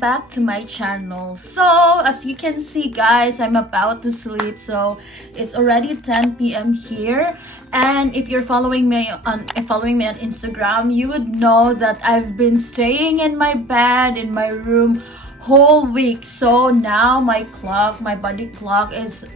back to my channel. So as you can see guys, I'm about to sleep, so it's already 10 p.m. here. And if you're following me on Instagram, you would know that I've been staying in my bed in my room whole week. So now my body clock is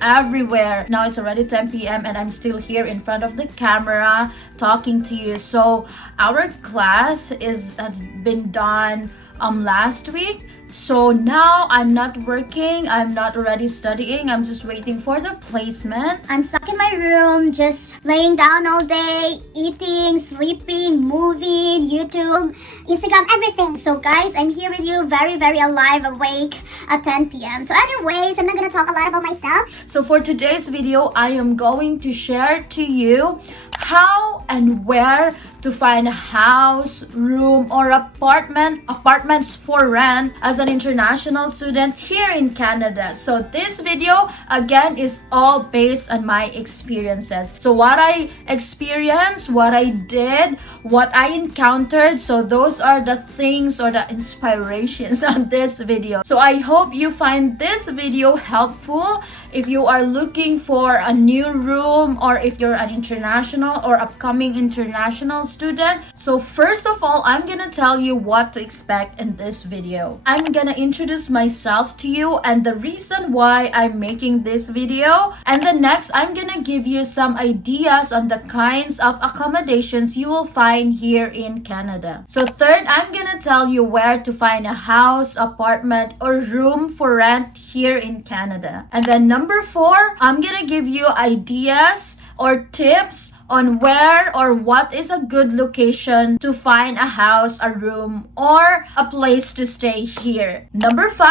everywhere. Now it's already 10 p.m. and I'm still here in front of the camera talking to you. So our class has been done last week. So now I'm not working, I'm not already studying, I'm just waiting for the placement. I'm stuck in my room, just laying down all day, eating, sleeping, moving, YouTube, Instagram, everything. So guys, I'm here with you, very alive, awake at 10 p.m. So anyways, I'm not gonna talk a lot about myself. So for today's video, I am going to share to you how and where to find a house, room, or apartments for rent as an international student here in Canada. So this video again is all based on my experiences. So what I experienced, what I did, what I encountered. So those are the things or the inspirations on this video. So I hope you find this video helpful if you are looking for a new room or if you're an international or upcoming international student. So first of all, I'm gonna tell you what to expect in this video. I'm gonna introduce myself to you and the reason why I'm making this video. And then next, I'm gonna give you some ideas on the kinds of accommodations you will find here in Canada. So third, I'm gonna tell you where to find a house, apartment, or room for rent here in Canada. And then number 4, I'm gonna give you ideas or tips on where or what is a good location to find a house, a room, or a place to stay here. Number 5,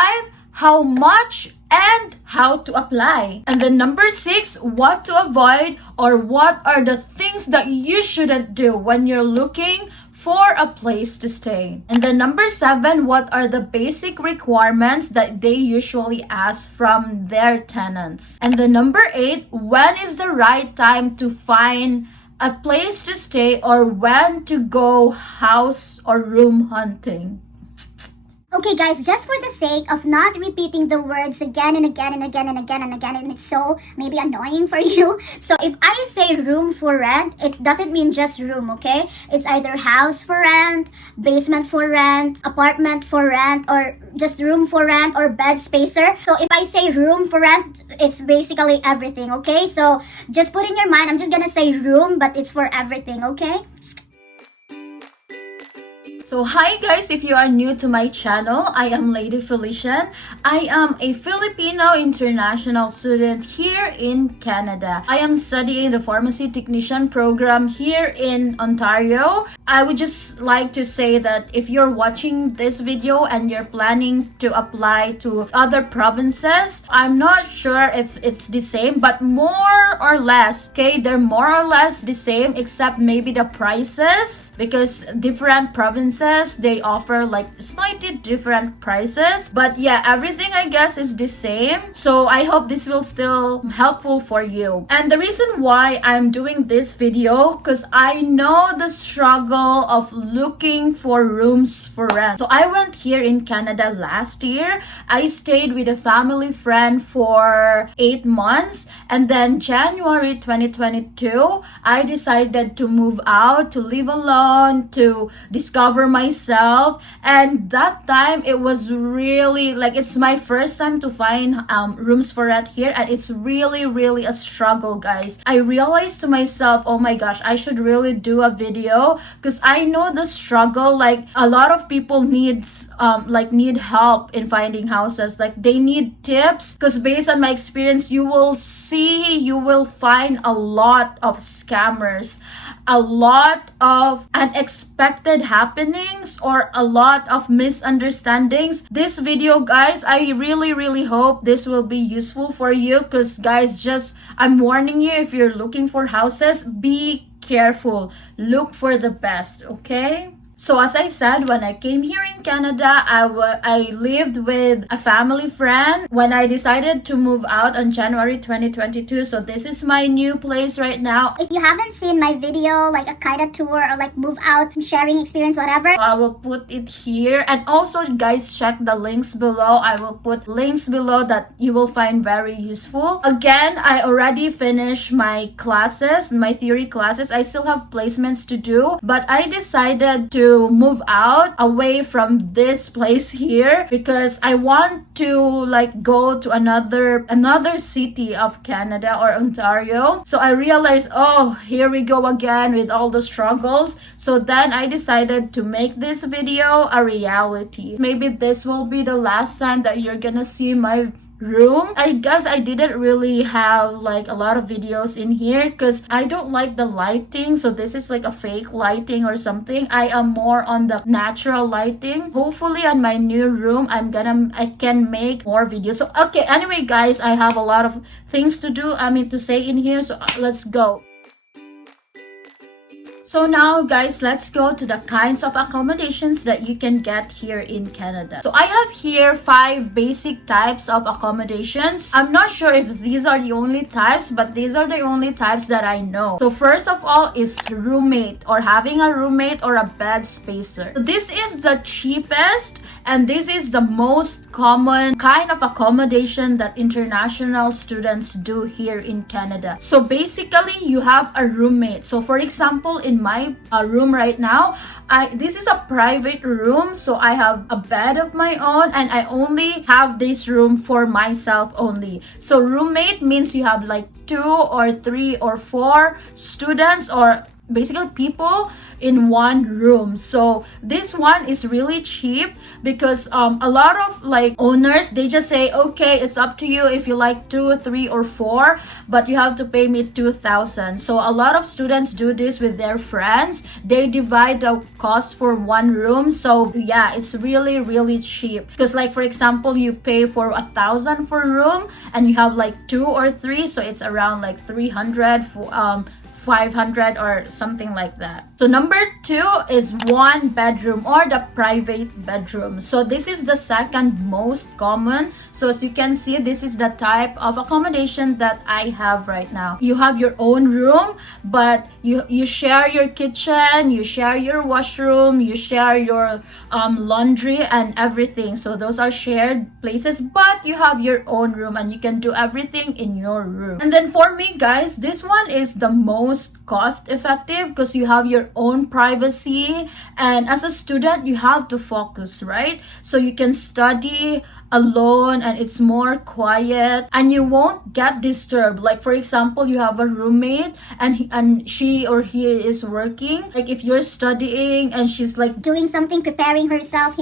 how much and how to apply. And then number 6, what to avoid or what are the things that you shouldn't do when you're looking for a place to stay. And then number 7, what are the basic requirements that they usually ask from their tenants. And then number 8, when is the right time to find a place to stay or when to go house or room hunting. Okay guys, just for the sake of not repeating the words again and again and again and again and again, and it's so maybe annoying for you. So if I say room for rent, it doesn't mean just room, okay? It's either house for rent, basement for rent, apartment for rent, or just room for rent or bed spacer. So if I say room for rent, it's basically everything, okay? So just put in your mind, I'm just gonna say room, but it's for everything, okay? So hi guys, if you are new to my channel, I am Lady Felician. I am a Filipino international student here in Canada. I am studying the pharmacy technician program here in Ontario. I would just like to say that if you're watching this video and you're planning to apply to other provinces, I'm not sure if it's the same, but more or less, okay, they're more or less the same except maybe the prices, because different provinces they offer like slightly different prices, but yeah, everything I guess is the same. So I hope this will still helpful for you. And the reason why I'm doing this video, because I know the struggle of looking for rooms for rent. So I went here in Canada last year. I stayed with a family friend for 8 months, and then January 2022 I decided to move out, to live alone, to discover myself. And that time it was really like, it's my first time to find rooms for rent here, and it's really a struggle guys. I realized to myself, oh my gosh, I should really do a video because I know the struggle. Like a lot of people need help in finding houses, like they need tips, because based on my experience, you will find a lot of scammers, a lot of unexpected happenings, or a lot of misunderstandings. This video guys, I really hope this will be useful for you, because guys, just I'm warning you, if you're looking for houses, be careful, look for the best, okay? So as I said, when I came here in Canada, I lived with a family friend when I decided to move out on January 2022. So this is my new place right now. If you haven't seen my video, like a kind of tour or like move out, sharing experience, whatever, I will put it here. And also, guys, check the links below. I will put links below that you will find very useful. Again, I already finished my classes, my theory classes. I still have placements to do, but I decided to move out away from this place here because I want to like go to another city of Canada or Ontario. So I realized, oh, here we go again with all the struggles. So then I decided to make this video a reality. Maybe this will be the last time that you're gonna see my room. I guess I didn't really have like a lot of videos in here because I don't like the lighting, so this is like a fake lighting or something. I am more on the natural lighting. Hopefully on my new room I can make more videos. So okay, anyway guys, I have a lot of things to do, to say in here, so let's go. So now guys, let's go to the kinds of accommodations that you can get here in Canada. So I have here 5 basic types of accommodations. I'm not sure if these are the only types, but these are the only types that I know. So first of all is roommate, or having a roommate or a bed spacer. So this is the cheapest and this is the most common kind of accommodation that international students do here in Canada. So basically you have a roommate. So for example, in my room right now, this is a private room, so I have a bed of my own and I only have this room for myself only. So roommate means you have like 2 or 3 or 4 students or basically people in one room. So this one is really cheap because a lot of like owners, they just say, okay, it's up to you if you like 2, 3 or 4, but you have to pay me 2,000. So a lot of students do this with their friends. They divide the cost for one room. So yeah, it's really cheap because like for example, you pay for 1,000 for a room and you have like 2 or 3, so it's around like 300 for 500 or something like that. So number 2 is 1 bedroom or the private bedroom. So this is the second most common. So as you can see, this is the type of accommodation that I have right now. You have your own room, but you share your kitchen, you share your washroom, you share your laundry and everything. So those are shared places, but you have your own room and you can do everything in your room. And then for me guys, this one is the most cost effective because you have your own privacy, and as a student you have to focus, right? So you can study alone and it's more quiet and you won't get disturbed. Like for example, you have a roommate and she or he is working. Like if you're studying and she's like doing something, preparing himself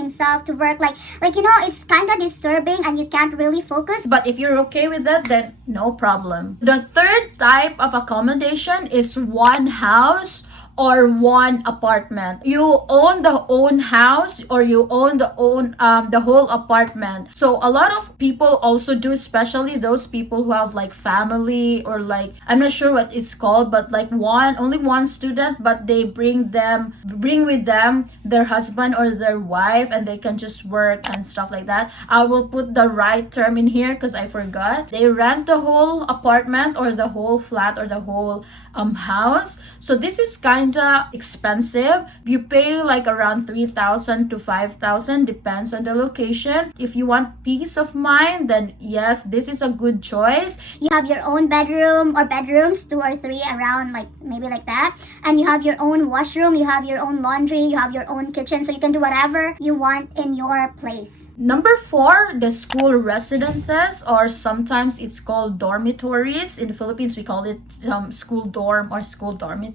to work, like it's kind of disturbing and you can't really focus. But if you're okay with that, then no problem. The third type of accommodation is 1 house or 1 apartment. You own the own house or you own the whole apartment. So a lot of people also do, especially those people who have like family or like, I'm not sure what it's called, but like only one student, but they bring with them their husband or their wife and they can just work and stuff like that. I will put the right term in here because I forgot. They rent the whole apartment or the whole flat or the whole house. So this is kinda expensive. You pay like around 3,000 to 5,000, depends on the location. If you want peace of mind, then yes, this is a good choice. You have your own bedroom or bedrooms, 2 or 3 around, like maybe like that, and you have your own washroom, you have your own laundry, you have your own kitchen, so you can do whatever you want in your place. Number 4, the school residences, or sometimes it's called dormitories. In the Philippines, we call it school dorm or school dormitories.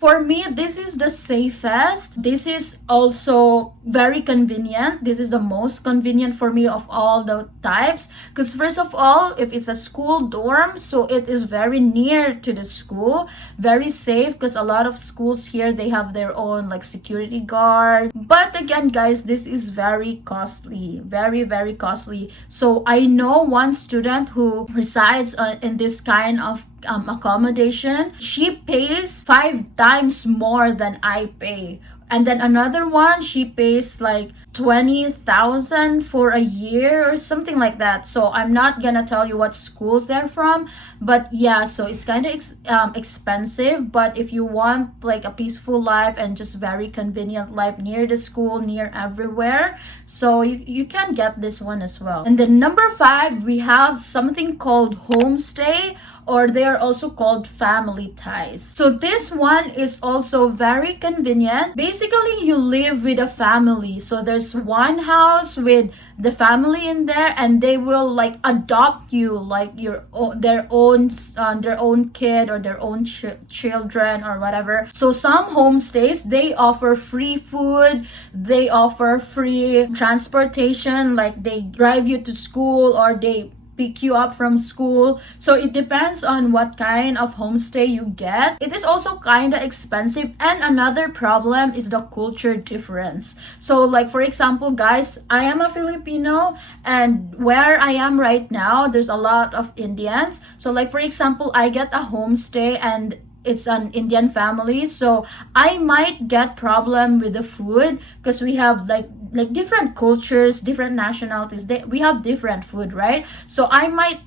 For me, this is the safest. This is also very convenient. This is the most convenient for me of all the types because first of all, if it's a school dorm, so it is very near to the school, very safe because a lot of schools here, they have their own like security guard. But again guys, this is very costly, very costly. So I know one student who resides in this kind of accommodation. She pays 5 times more than I pay. And then another one, she pays like 20,000 for a year or something like that. So I'm not gonna tell you what schools they're from, but yeah, so it's kind of expensive. But if you want like a peaceful life and just very convenient life near the school, near everywhere, so you can get this one as well. And then number 5, we have something called homestay, or they are also called family ties. So this one is also very convenient. Basically, you live with a family. So there's one house with the family in there, and they will like adopt you like their own kid or their own children or whatever. So some homestays, they offer free food, they offer free transportation, like they drive you to school or they pick you up from school. So it depends on what kind of homestay you get. It is also kind of expensive, and another problem is the culture difference. So like for example, guys, I am a Filipino, and where I am right now, there's a lot of Indians. So like for example, I get a homestay and it's an Indian family, so I might get problem with the food because we have like different cultures, different nationalities. We have different food, right? So I might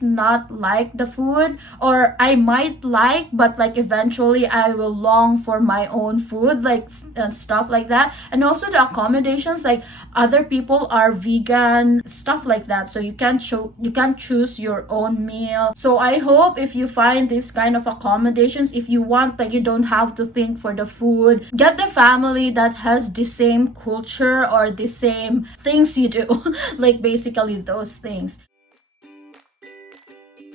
not like the food, or I might like, but like eventually I will long for my own food, like stuff like that. And also the accommodations, like other people are vegan, stuff like that. So you can choose your own meal. So I hope if you find this kind of accommodations, if you want, like you don't have to think for the food, get the family that has the same culture or the same things you do. Like basically those things.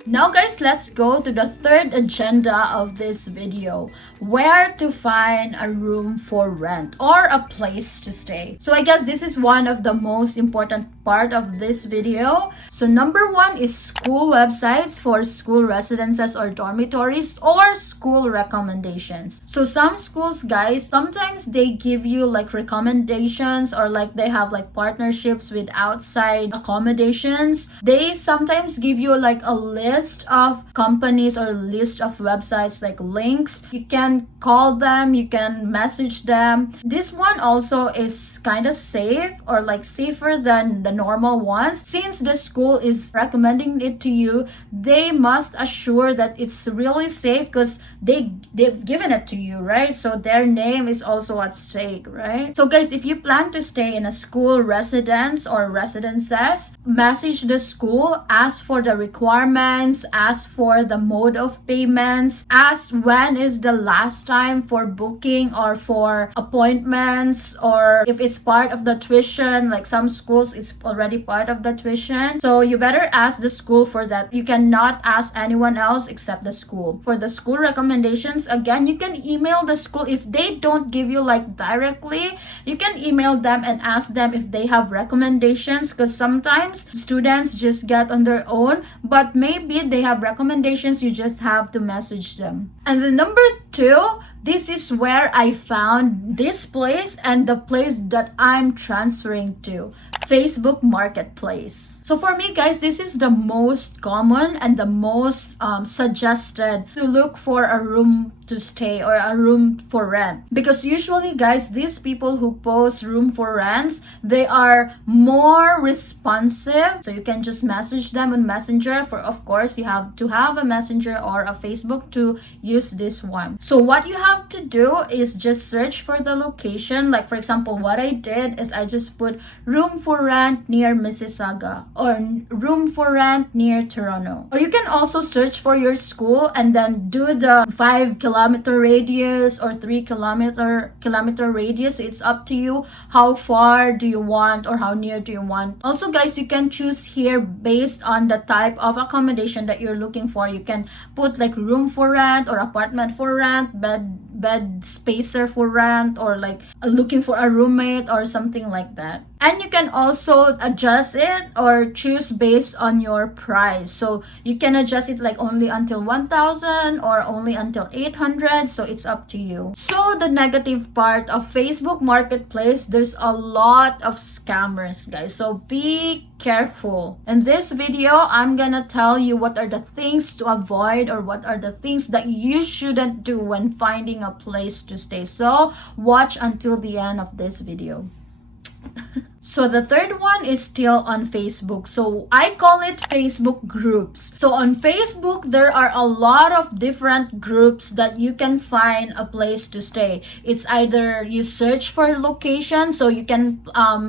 Now guys, let's go to the third agenda of this video: where to find a room for rent or a place to stay. So I guess this is one of the most important part of this video. So number 1 is school websites for school residences or dormitories, or school recommendations. So some schools, guys, sometimes they give you like recommendations, or like they have like partnerships with outside accommodations. They sometimes give you like a list of companies or list of websites, like links. You can call them, you can message them. This one also is kind of safe, or like safer than the normal ones. Since the school is recommending it to you, they must assure that it's really safe, because they've given it to you, right? So their name is also at stake, right? So guys, if you plan to stay in a school residence or residences, message the school, ask for the requirements, ask for the mode of payments, ask when is the last time for booking or for appointments, or if it's part of the tuition. Like some schools, it's already part of the tuition. So you better ask the school for that. You cannot ask anyone else except the school. For the school recommendations, again, you can email the school. If they don't give you like directly, you can email them and ask them if they have recommendations, because sometimes students just get on their own, but maybe they have recommendations. You just have to message them. And the number 2, this is where I found this place and the place that I'm transferring to: Facebook Marketplace. So for me, guys, this is the most common and the most suggested to look for a room to stay or a room for rent. Because usually, guys, these people who post room for rents, they are more responsive. So you can just message them on Messenger. Of course, you have to have a Messenger or a Facebook to use this one. So what you have to do is just search for the location. Like for example, what I did is I just put room for rent near Mississauga, or room for rent near Toronto. Or you can also search for your school and then do the 5-kilometer radius or 3-kilometer radius. It's up to you how far do you want or how near do you want. Also, guys, you can choose here based on the type of accommodation that you're looking for. You can put like room for rent or apartment for rent, bed spacer for rent, or like looking for a roommate or something like that. And you can also adjust it or choose based on your price. So you can adjust it like only until 1,000 or only until 800. So it's up to you. So the negative part of Facebook Marketplace, there's a lot of scammers, guys. So be careful. In this video, I'm gonna tell you what are the things to avoid or what are the things that you shouldn't do when finding a place to stay. So watch until the end of this video. So the third one is still on Facebook. So I call it Facebook groups. So on Facebook, there are a lot of different groups that you can find a place to stay. It's either you search for location, so you can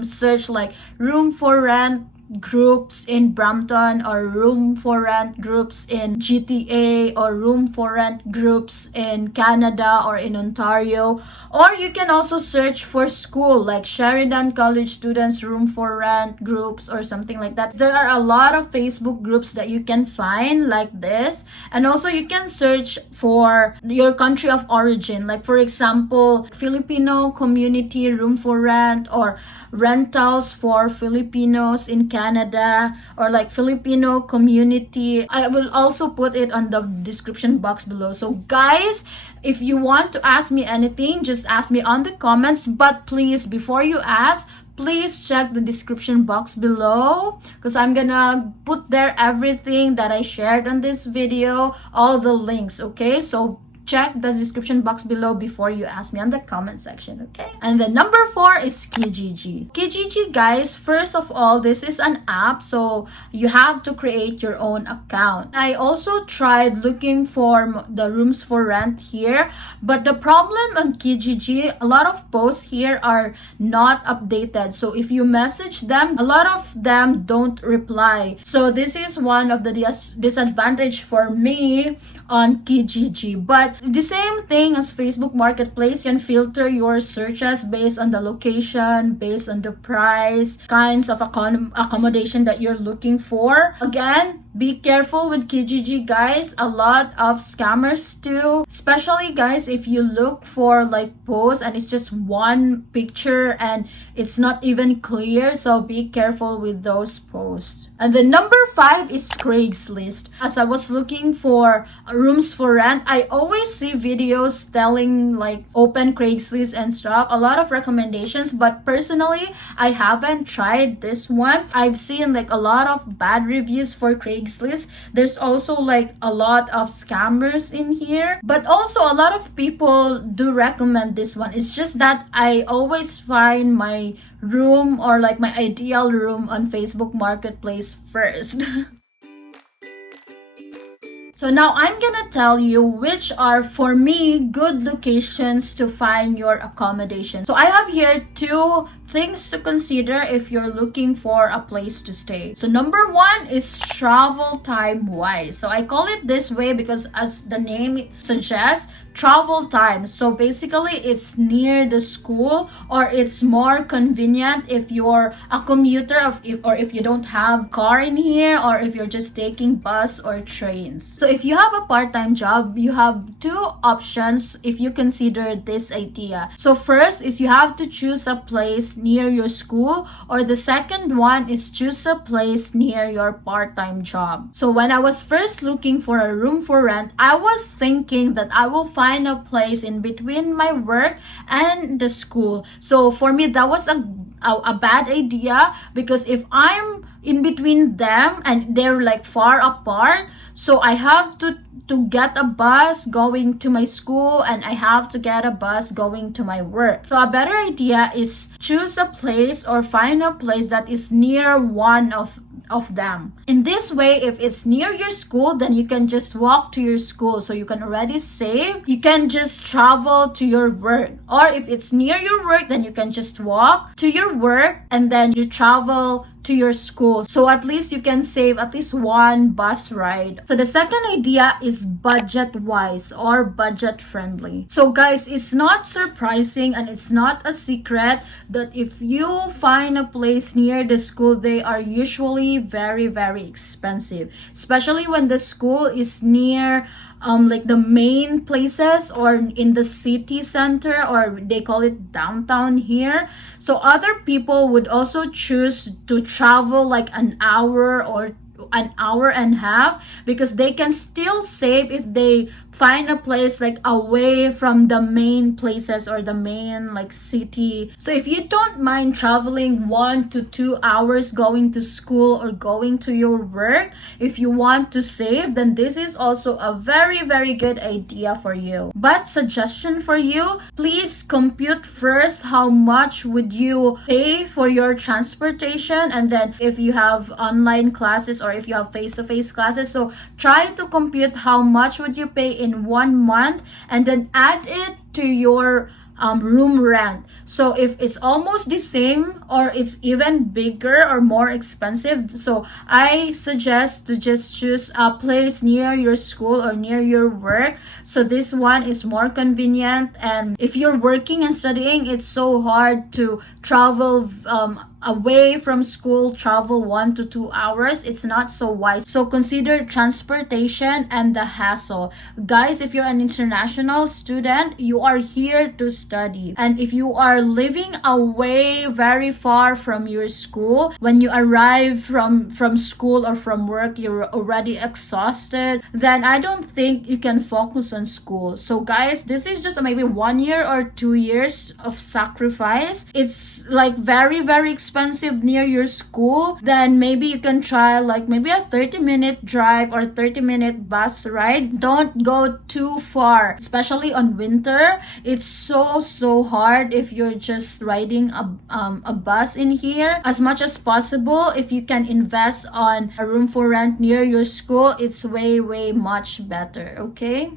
search like room for rent groups in Brampton, or room for rent groups in GTA, or room for rent groups in Canada or in Ontario. Or you can also search for school like Sheridan college students room for rent groups or something like that. There are a lot of Facebook groups that you can find like this. And also you can search for your country of origin, like for example Filipino community room for rent, or rentals for Filipinos in Canada, or like Filipino community. I will also put it on the description box below. So guys, if you want to ask me anything, just ask me on the comments. But please, before you ask, please check the description box below, because I'm gonna put there everything that I shared on this video, all the links, okay? So check the description box below before you ask me on the comment section, okay? And then number 4 is Kijiji. Kijiji, guys, first of all, this is an app, so you have to create your own account. I also tried looking for the rooms for rent here, but the problem on Kijiji, a lot of posts here are not updated. So if you message them, a lot of them don't reply. So this is one of the disadvantage for me on Kijiji. But the same thing as Facebook Marketplace, you can filter your searches based on the location, based on the price, kinds of accommodation that you're looking for. Again, be careful with Kijiji, guys. A lot of scammers too, especially guys if you look for like posts and it's just one picture and it's not even clear. So be careful with those posts. And then number 5 is Craigslist. As I was looking for rooms for rent, I always see videos telling like open Craigslist and stuff, a lot of recommendations, but personally I haven't tried this one. I've seen like a lot of bad reviews for Craigslist. There's also like a lot of scammers in here, but also a lot of people do recommend this one. It's just that I always find my room or like my ideal room on Facebook Marketplace first. So now I'm gonna tell you which are, for me, good locations to find your accommodation. So I have here 2 things to consider if you're looking for a place to stay. So number 1 is travel time wise. So I call it this way because as the name suggests, travel time. So basically it's near the school, or it's more convenient if you're a commuter, or if you don't have car in here, or if you're just taking bus or trains. So if you have a part-time job, you have 2 options if you consider this idea. So first is you have to choose a place near your school, or the second one is choose a place near your part-time job. So when I was first looking for a room for rent, I was thinking that I will find a place in between my work and the school. So for me, that was a bad idea, because if I'm in between them and they're like far apart, so I have to get a bus going to my school, and I have to get a bus going to my work. So a better idea is choose a place or find a place that is near one of them. In this way, if it's near your school, then you can just walk to your school, so you can already save. You can just travel to your work. Or if it's near your work, then you can just walk to your work and then you travel to your school. So at least you can save at least 1 bus ride. So the second idea is budget wise or budget friendly. So guys, it's not surprising and it's not a secret that if you find a place near the school, they are usually very, very expensive, especially when the school is near like the main places or in the city center, or they call it downtown here. So other people would also choose to travel like an hour or an hour and a half, because they can still save if they find a place like away from the main places or the main like city. So if you don't mind traveling 1 to 2 hours going to school or going to your work, if you want to save, then this is also a very, very good idea for you. But suggestion for you, please compute first how much would you pay for your transportation, and then if you have online classes or if you have face-to-face classes, so try to compute how much would you pay in 1 month and then add it to your room rent. So if it's almost the same or it's even bigger or more expensive, so I suggest to just choose a place near your school or near your work. So this one is more convenient, and if you're working and studying, it's so hard to travel away from school, travel 1 to 2 hours. It's not so wise. So consider transportation and the hassle. Guys, if you're an international student, you are here to study. And if you are living away very far from your school, when you arrive from school or from work, you're already exhausted, then I don't think you can focus on school. So guys, this is just maybe 1 year or 2 years of sacrifice. It's like very, very expensive near your school. Then maybe you can try like maybe a 30-minute drive or 30-minute bus ride. Don't go too far, especially on winter. It's so hard if you're just riding a bus in here. As much as possible, if you can invest on a room for rent near your school, it's way much better. Okay,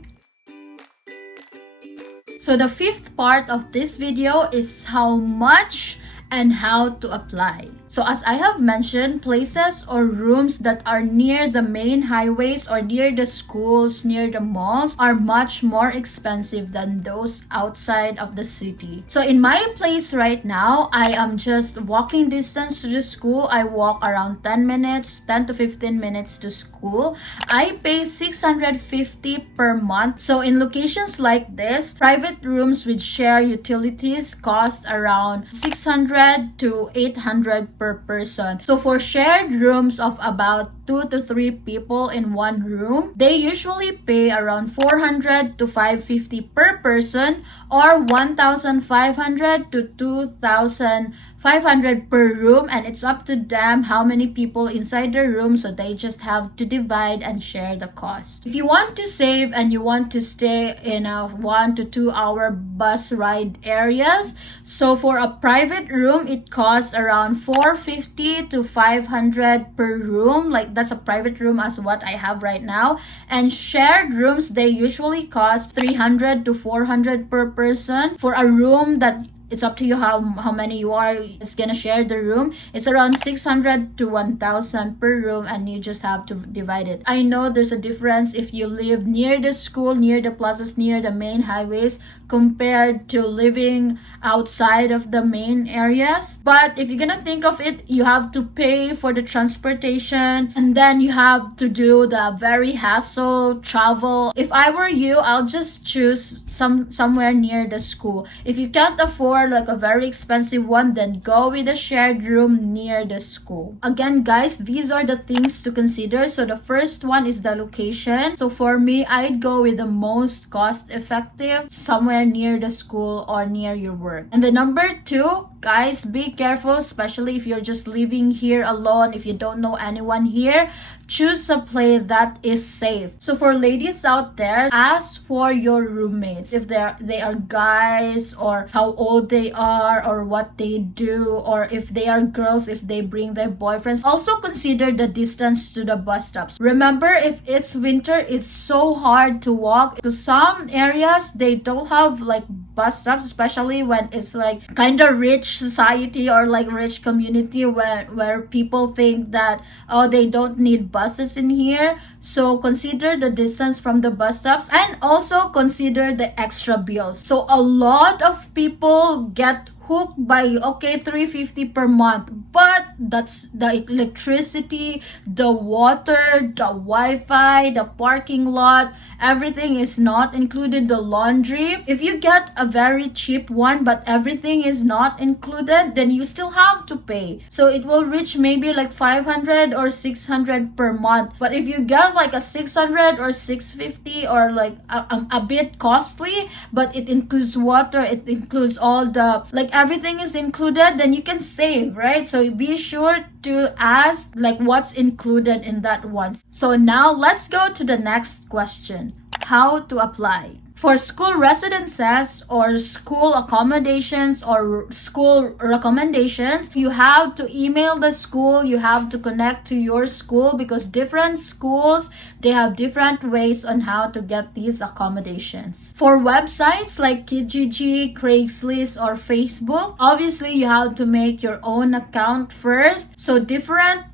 so the fifth part of this video is how much and how to apply. So as I have mentioned, places or rooms that are near the main highways or near the schools, near the malls are much more expensive than those outside of the city. So in my place right now, I am just walking distance to the school. I walk around 10 to 15 minutes to school. I pay 650 per month. So in locations like this, private rooms with shared utilities cost around 600 to 800 per person. So for shared rooms of about 2 to 3 people in one room, they usually pay around 400 to 550 per person, or 1,500 to 2,500 per room, and it's up to them how many people inside the room, so they just have to divide and share the cost. If you want to save and you want to stay in a 1 to 2 hour bus ride areas, so for a private room it costs around 450 to 500 per room. Like that's a private room as what I have right now. And shared rooms, they usually cost 300 to 400 per person. For a room that it's up to you how many you are, it's gonna share the room, it's around 600 to 1,000 per room, and you just have to divide it. I know there's a difference if you live near the school, near the plazas, near the main highways, compared to living outside of the main areas. But if you're gonna think of it, you have to pay for the transportation, and then you have to do the very hassle travel. If I were you, I'll just choose somewhere near the school. If you can't afford like a very expensive one, then go with a shared room near the school. Again guys, these are the things to consider. So the first one is the location. So for me, I'd go with the most cost effective, somewhere near the school or near your work. And the number 2, guys, be careful, especially if you're just living here alone, if you don't know anyone here. Choose a place that is safe. So for ladies out there, ask for your roommates if they are guys, or how old they are, or what they do, or if they are girls, if they bring their boyfriends. Also consider the distance to the bus stops. Remember, if it's winter, it's so hard to walk. To some areas, they don't have like bus stops, especially when it's like kind of rich society or like rich community where people think that, oh, they don't need buses in here. So consider the distance from the bus stops, and also consider the extra bills. So a lot of people get hooked by, okay, 350 per month, but that's the electricity, the water, the Wi-Fi, the parking lot, everything is not included. The laundry, if you get a very cheap one but everything is not included, then you still have to pay. So it will reach maybe like 500 or 600 per month. But if you get like a 600 or 650 or like a bit costly, but it includes water, it includes all the, like everything is included, then you can save, right? So be sure to ask like what's included in that one. So now let's go to the next question. How to apply? For school residences or school accommodations or school recommendations, you have to email the school, you have to connect to your school, because different schools, they have different ways on how to get these accommodations. For websites like Kijiji, Craigslist, or Facebook, obviously you have to make your own account first. So different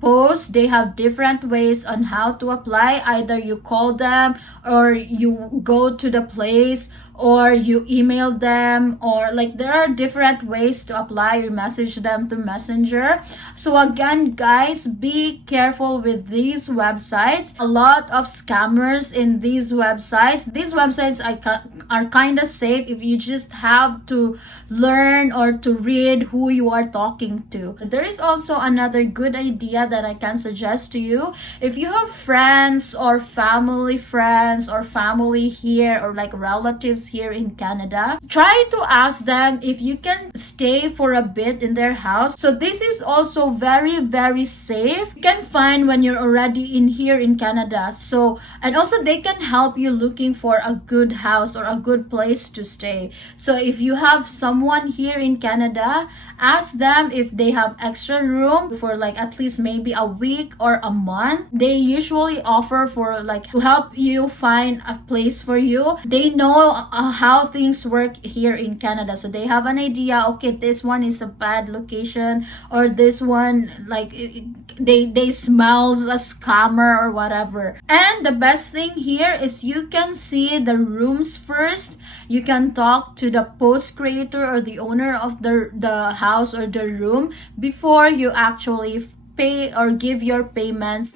posts, they have different ways on how to apply. Either you call them, or you go to the place, or you email them, or like there are different ways to apply. You message them through Messenger. So again, guys, be careful with these websites. A lot of scammers in these websites. These websites are kind of safe if you just have to learn or to read who you are talking to. There is also another good idea that I can suggest to you. If you have friends or family here, or like relatives here in Canada, try to ask them if you can stay for a bit in their house. So this is also very, very safe. You can find when you're already in here in Canada. So, and also they can help you looking for a good house or a good place to stay. So if you have someone here in Canada, ask them if they have extra room for like at least maybe a week or a month. They usually offer for like to help you find a place for you. They know how things work here in Canada, so they have an idea. Okay, this one is a bad location, or this one like they smells a scammer or whatever. And the best thing here is you can see the rooms first. You can talk to the post creator or the owner of the house or the room before you actually pay or give your payments.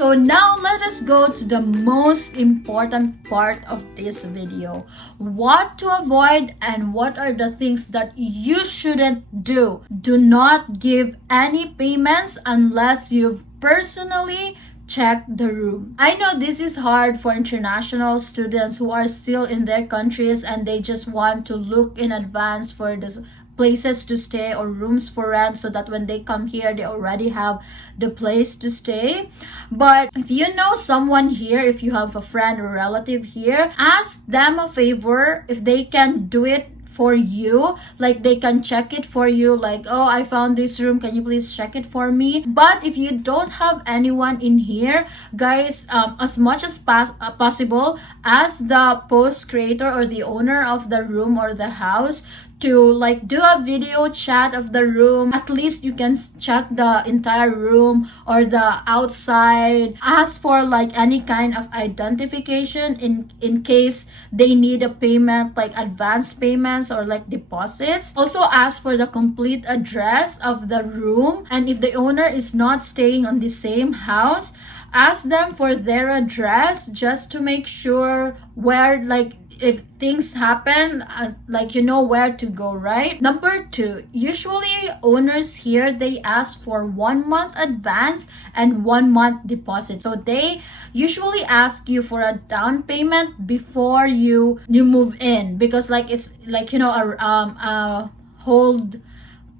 So now let us go to the most important part of this video. What to avoid and what are the things that you shouldn't do. Do not give any payments unless you've personally check the room. I know this is hard for international students who are still in their countries and they just want to look in advance for this places to stay or rooms for rent, so that when they come here they already have the place to stay. But if you know someone here, if you have a friend or relative here, ask them a favor if they can do it for you. Like they can check it for you, like, oh, I found this room, can you please check it for me? But if you don't have anyone in here, guys, as much as possible, ask the post creator or the owner of the room or the house to like do a video chat of the room. At least you can check the entire room or the outside. Ask for like any kind of identification in case they need a payment, like advance payments or like deposits. Also ask for the complete address of the room, and if the owner is not staying on the same house, ask them for their address just to make sure where, like, if things happen, like you know where to go, right? Number 2, usually owners here, they ask for 1 month advance and 1 month deposit. So they usually ask you for a down payment before you move in, because like it's like, you know, a hold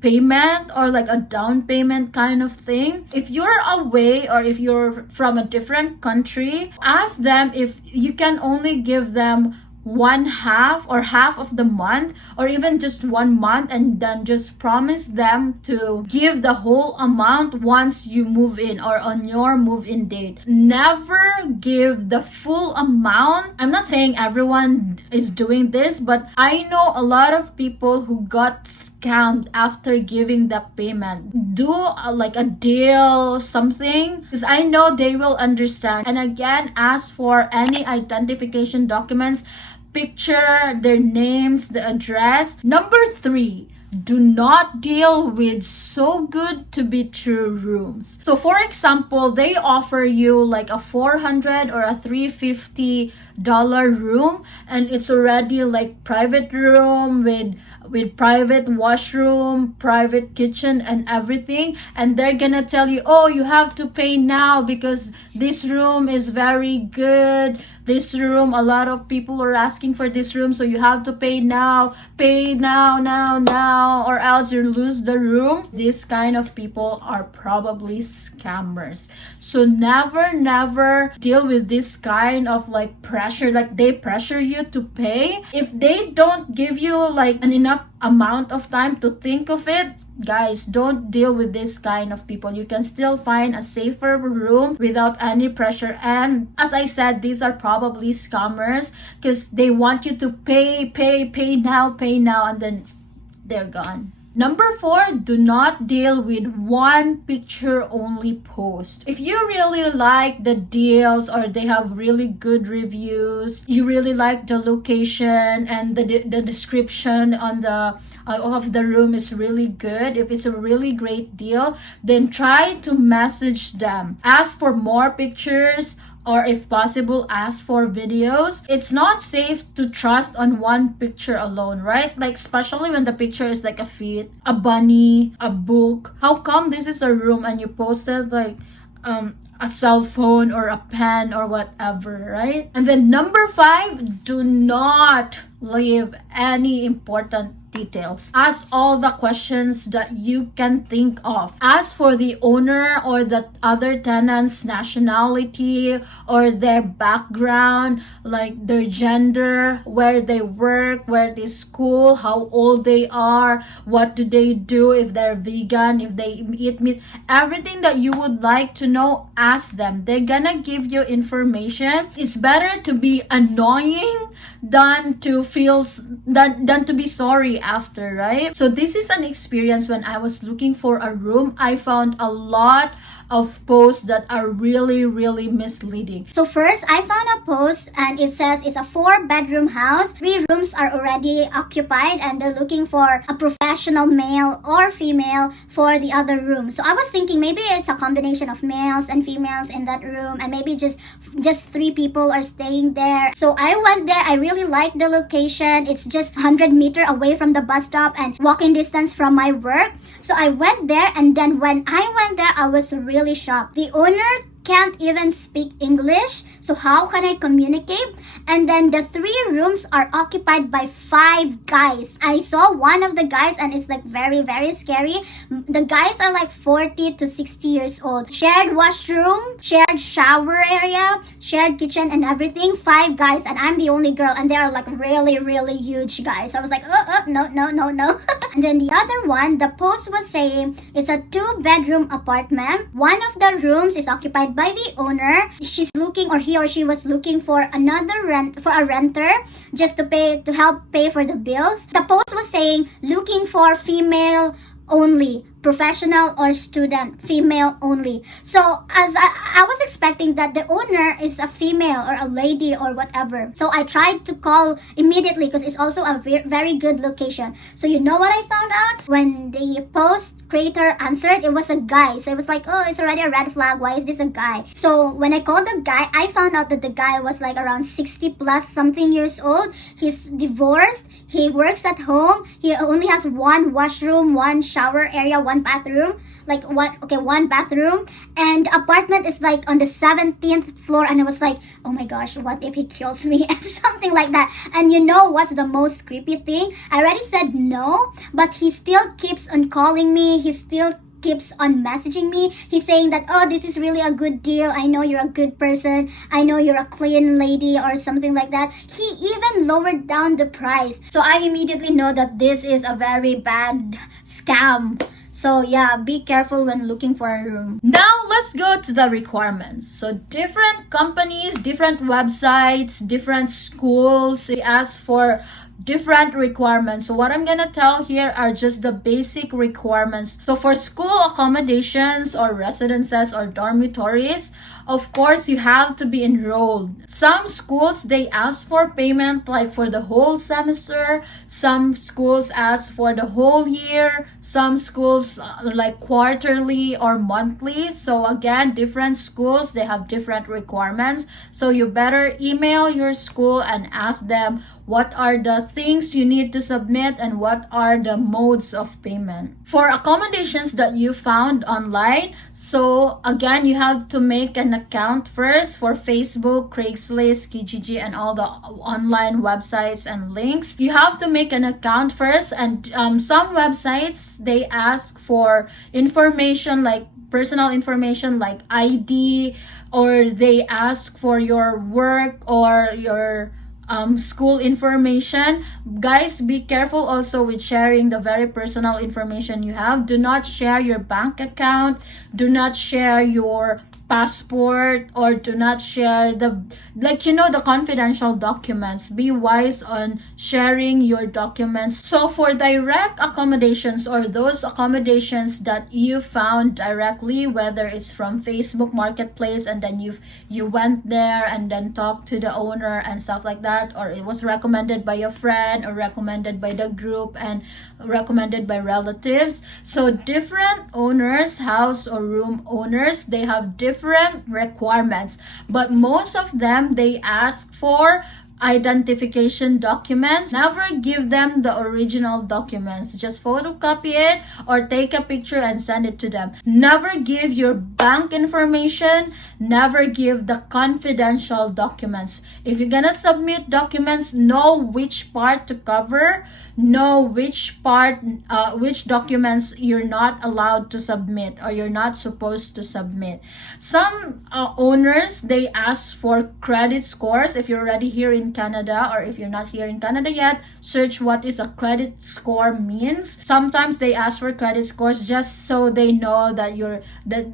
payment or like a down payment kind of thing. If you're away or if you're from a different country, ask them if you can only give them half of the month, or even just 1 month, and then just promise them to give the whole amount once you move in or on your move-in date. Never give the full amount. I'm not saying everyone is doing this, but I know a lot of people who got scammed after giving the payment. Do like a deal, something, because I know they will understand. And again, ask for any identification documents, picture, their names, the address. Number 3, do not deal with so good to be true rooms. So for example, they offer you like a $400 or a $350 room, and it's already like private room with private washroom, private kitchen and everything, and they're gonna tell you, oh, you have to pay now because this room is very good. This room, a lot of people are asking for this room, so you have to pay now, now, or else you lose the room. These kind of people are probably scammers. So never deal with this kind of like pressure, like they pressure you to pay. If they don't give you like an enough amount of time to think of it, guys, don't deal with this kind of people. You can still find a safer room without any pressure. And as I said, these are probably scammers because they want you to pay now, and then they're gone. Number 4, do not deal with one picture only post. If you really like the deals or they have really good reviews, you really like the location and the description on the of the room is really good, if it's a really great deal, then try to message them. Ask for more pictures, or if possible, ask for videos. It's not safe to trust on one picture alone, right? Like especially when the picture is like a feet, a bunny, a book. How come this is a room and you posted like a cell phone or a pen or whatever, right? And then number 5, do not leave any important details. Ask all the questions that you can think of. Ask for the owner or the other tenant's nationality or their background, like their gender, where they work, where they school, how old they are, what do they do, if they're vegan, if they eat meat. Everything that you would like to know, ask them. They're gonna give you information. It's better to be annoying than to to be sorry after, right? So this is an experience. When I was looking for a room, I found a lot of posts that are really misleading. So first, I found a post and it says it's a 4-bedroom house. 3 rooms are already occupied and they're looking for a professional male or female for the other room. So I was thinking maybe it's a combination of males and females in that room, and maybe just 3 people are staying there. So I went there. I really liked the location. It's just 100 meters away from the bus stop and walking distance from my work. So I went there, and then when I went there, I was really shocked. The owner can't even speak English, so how can I communicate? And then the 3 rooms are occupied by 5 guys. I saw one of the guys and it's like very scary. The guys are like 40 to 60 years old. Shared washroom, shared shower area, shared kitchen and everything. 5 guys, and I'm the only girl, and they are like really huge guys. So I was like, no. And then the other one, the post was saying it's a 2-bedroom apartment. One of the rooms is occupied by the owner. She's looking, or he or she was looking for a renter just to help pay for the bills. The post was saying looking for female only, professional or student, female only. So as I was expecting that the owner is a female or a lady or whatever. So I tried to call immediately because it's also a very good location. So you know what I found out? When the post creator answered, it was a guy. So it was like, oh, it's already a red flag. Why is this a guy? So when I called the guy, I found out that the guy was like around 60 plus something years old. He's divorced. He works at home. He only has 1 washroom, 1 shower area, 1 bathroom. Like one bathroom. And the apartment is like on the 17th floor. And I was like, oh my gosh, what if he kills me? Something like that. And you know what's the most creepy thing? I already said no, but he still keeps on calling me. He still keeps on messaging me. He's saying that, oh, this is really a good deal. I know you're a good person. I know you're a clean lady or something like that. He even lowered down the price. So I immediately know that this is a very bad scam. So yeah, be careful when looking for a room. Now let's go to the requirements. So different companies, different websites, different schools, they ask for different requirements. So what I'm gonna tell here are just the basic requirements. So for school accommodations or residences or dormitories, of course, you have to be enrolled. Some schools, they ask for payment like for the whole semester. Some schools ask for the whole year. Some schools like quarterly or monthly. So again, different schools, they have different requirements. So you better email your school and ask them what are the things you need to submit and what are the modes of payment. For accommodations that you found online, so again, you have to make an account first for Facebook, Craigslist, Kijiji, and all the online websites and links. You have to make an account first, and some websites, they ask for information like personal information like ID, or they ask for your work or your school information. Guys, be careful also with sharing the very personal information you have. Do not share your bank account. Do not share your passport, or do not share the the confidential documents. Be wise on sharing your documents. So for direct accommodations, or those accommodations that you found directly, whether it's from Facebook Marketplace and then you went there and then talked to the owner and stuff like that, or it was recommended by a friend or recommended by the group and recommended by relatives. So different owners, house or room owners, they have different requirements, but most of them, they ask for identification documents. Never give them the original documents. Just photocopy it or take a picture and send it to them. Never give your bank information. Never give the confidential documents. If you're gonna submit documents, know which part to cover. Know which documents you're not allowed to submit or you're not supposed to submit. Some owners, they ask for credit scores. If you're already here in Canada, or if you're not here in Canada yet, search what is a credit score means. Sometimes they ask for credit scores just so they know that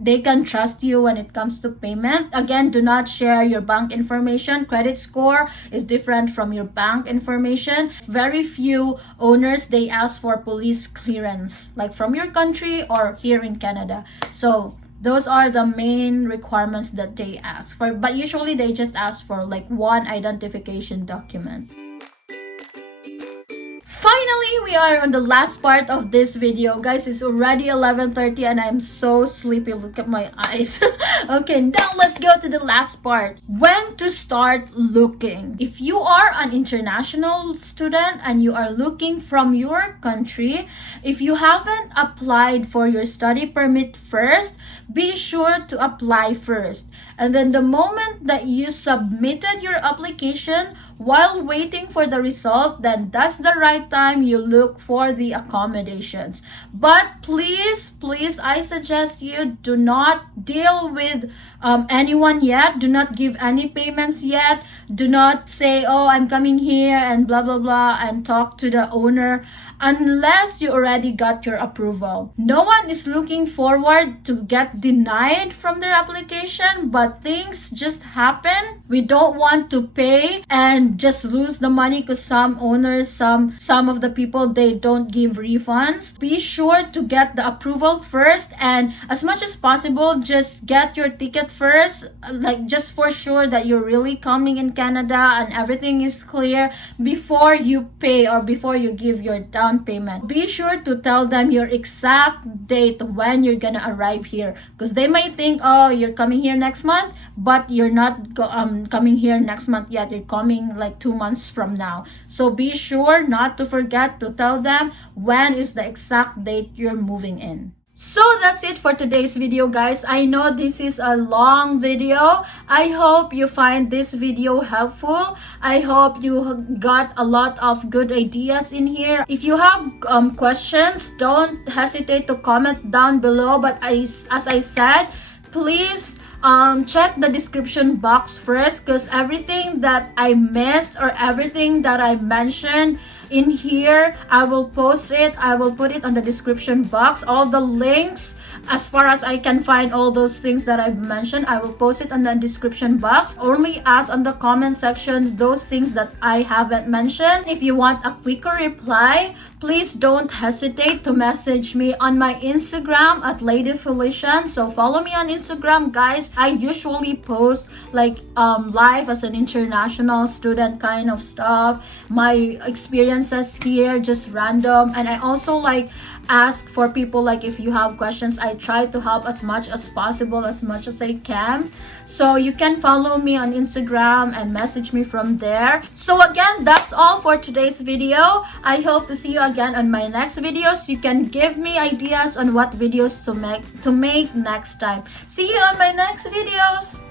they can trust you when it comes to payment. Again, do not share your bank information. Credit score is different from your bank information. Very few owners, they ask for police clearance, like from your country or here in Canada. So those are the main requirements that they ask for, but usually they just ask for like one identification document. Finally, we are on the last part of this video. Guys, it's already 11:30 and I'm so sleepy. Look at my eyes. Okay, now let's go to the last part. When to start looking. If you are an international student and you are looking from your country, if you haven't applied for your study permit first, be sure to apply first. And then the moment that you submitted your application, while waiting for the result, then that's the right time you look for the accommodations. But please, I suggest you do not deal with anyone yet. Do not give any payments yet. Do not say, oh, I'm coming here and blah, blah, blah, and talk to the owner unless you already got your approval. No one is looking forward to get denied from their application, but things just happen. We don't want to pay and just lose the money because some owners, some of the people, they don't give refunds. Be sure to get the approval first, and as much as possible, just get your ticket first, like just for sure that you're really coming in Canada and everything is clear before you pay or before you give your down payment. Be sure to tell them your exact date when you're gonna arrive here, because they might think, oh, you're coming here next month, but you're not coming here next month yet. You're coming like 2 months from now. So be sure not to forget to tell them when is the exact date you're moving in. So that's it for today's video, guys. I know this is a long video. I hope you find this video helpful. I hope you got a lot of good ideas in here. If you have questions, don't hesitate to comment down below. But as I said, please check the description box first, because everything that I missed or everything that I mentioned, in here. I will post it. I will put it on the description box. All the links, as far as I can find all those things that I've mentioned, I will post it on the description box. Only ask on the comment section those things that I haven't mentioned. If you want a quicker reply, please don't hesitate to message me on my Instagram at Lady Felician. So follow me on Instagram, guys. I usually post like life as an international student kind of stuff, my experiences here, just random. And I also like ask for people, like if you have questions, I try to help as much as possible, as much as I can. So you can follow me on Instagram and message me from there. So again, that's all for today's video. I hope to see you again on my next videos. You can give me ideas on what videos to make next time. See you on my next videos.